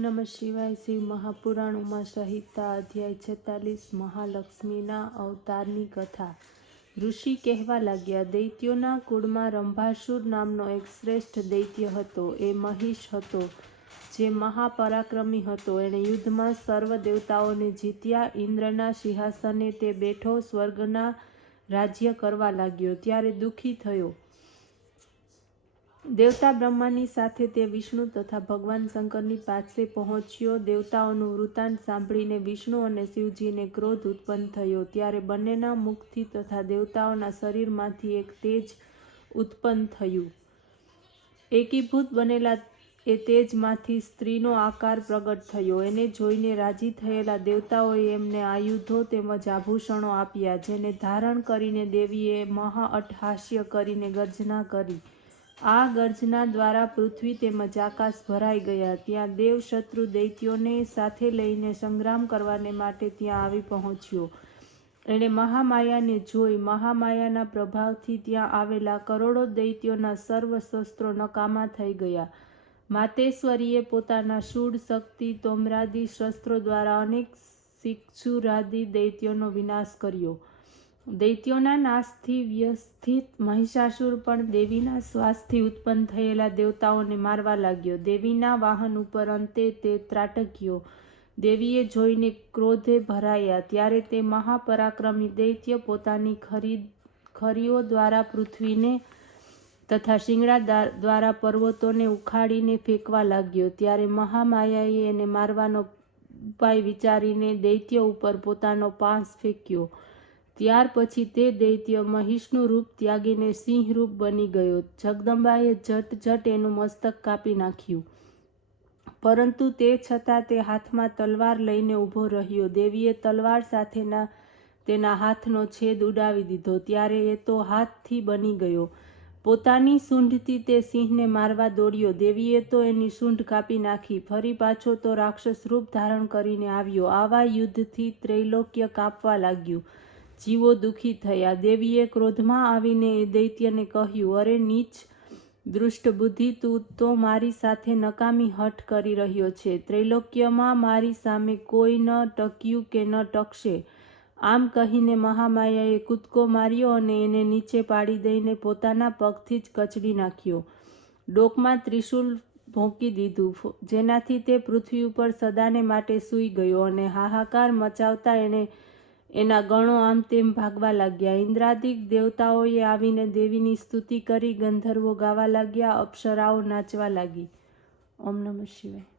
નમઃ શિવાય. શિવ મહાપુરાણ ઉમા સંહિતા અધ્યાય 46 મહાલક્ષ્મીના અવતારની કથા. ઋષિ કહેવા લાગ્યા, દૈત્યોના કુળમાં રંભાસુર નામનો એક શ્રેષ્ઠ દૈત્ય હતો. એ મહિષ હતો, જે મહાપરાક્રમી હતો. એણે યુદ્ધમાં સર્વ દેવતાઓને જીત્યા. ઇન્દ્રના સિંહાસને તે બેઠો સ્વર્ગના રાજ્ય કરવા લાગ્યો. ત્યારે દુઃખી થયો. દેવતા બ્રહ્માની સાથે તે વિષ્ણુ તથા ભગવાન શંકરની પાસે પહોંચ્યો. દેવતાઓનું વૃત્તાંત સાંભળીને વિષ્ણુ અને શિવજીને ક્રોધ ઉત્પન્ન થયો. ત્યારે બંનેના મુખથી તથા દેવતાઓના શરીરમાંથી એક તેજ ઉત્પન્ન થયું. એકીભૂત બનેલા એ તેજમાંથી સ્ત્રીનો આકાર પ્રગટ થયો. એને જોઈને રાજી થયેલા દેવતાઓએ એમને આયુધો તેમજ આભૂષણો આપ્યા, જેને ધારણ કરીને દેવીએ મહાઅટ્ટહાસ્ય કરીને ગર્જના કરી. આ ગર્જના દ્વારા પૃથ્વી તેમજ આકાશ ભરાઈ ગયા. ત્યાં દેવ શત્રુ દૈત્યોને સાથે લઈને સંગ્રામ કરવાને માટે ત્યાં આવી પહોંચ્યો. એણે મહામાયાને જોઈ. મહામાયાના પ્રભાવથી ત્યાં આવેલા કરોડો દૈત્યોના સર્વ શસ્ત્રો નકામા થઈ ગયા. માતેશ્વરીએ પોતાના શૂળ, શક્તિ, તોમરાદિ શસ્ત્રો દ્વારા અનેક શિક્ષુરાદિ દૈત્યોનો વિનાશ કર્યો. દૈત્યોના નાશથી વ્યથિત મહિષાસુર પણ દેવીના શ્વાસથી ઉત્પન્ન થયેલા દેવતાઓને મારવા લાગ્યો. દેવીના વાહન ઉપર અંતે તે ત્રાટક્યો. દેવીએ જોઈને ક્રોધે ભરાયા. ત્યારે તે મહાપરાક્રમી દૈત્ય પોતાની ખરીઓ દ્વારા પૃથ્વીને તથા શિંગડા દ્વારા પર્વતોને ઉખાડીને ફેંકવા લાગ્યો. ત્યારે મહામાયાએ એને મારવાનો ઉપાય વિચારીને દૈત્ય ઉપર પોતાનો પાશ ફેંક્યો. ત્યાર પછી તે દૈત્ય મહિષનું રૂપ ત્યાગીને સિંહ રૂપ બની ગયો. જગદંબાએ ઝટ એનું મસ્તક કાપી નાખ્યું. પરંતુ તે છતાં તે હાથમાં તલવાર લઈને ઊભો રહ્યો. દેવીએ તલવાર સાથેના તેના હાથનો છેદ ઉડાવી દીધો. ત્યારે એ તો હાથથી બની ગયો. પોતાની સૂંઢથી તે સિંહને મારવા દોડ્યો. દેવીએ તો એની સૂંઢ કાપી નાખી. ફરી પાછો તો રાક્ષસ રૂપ ધારણ કરીને આવ્યો. આવા યુદ્ધથી ત્રૈલોક્ય કાંપવા લાગ્યું. જીવો દુઃખી થયા. દેવીએ ક્રોધમાં આવીને એ દૈત્યને કહ્યું, અરે નીચ દુષ્ટબુદ્ધિ, તું તો મારી સાથે નકામી હઠ કરી રહ્યો છે. ત્રૈલોક્યમાં મારી સામે કોઈ ન ટક્યું કે ન ટકશે. આમ કહીને મહામાયાએ કૂદકો માર્યો અને એને નીચે પાડી દઈને પોતાના પગથી જ કચડી નાખ્યો. ડોકમાં ત્રિશૂલ ભોંકી દીધું, જેનાથી તે પૃથ્વી ઉપર સદાને માટે સૂઈ ગયો. અને હાહાકાર મચાવતા એના ગણો આમ તેમ ભાગવા લાગ્યા. ઇન્દ્રાદિક દેવતાઓએ આવીને દેવીની સ્તુતિ કરી. ગંધર્વો ગાવા લાગ્યા. અપ્સરાઓ નાચવા લાગી. ઓમ નમઃ શિવાય.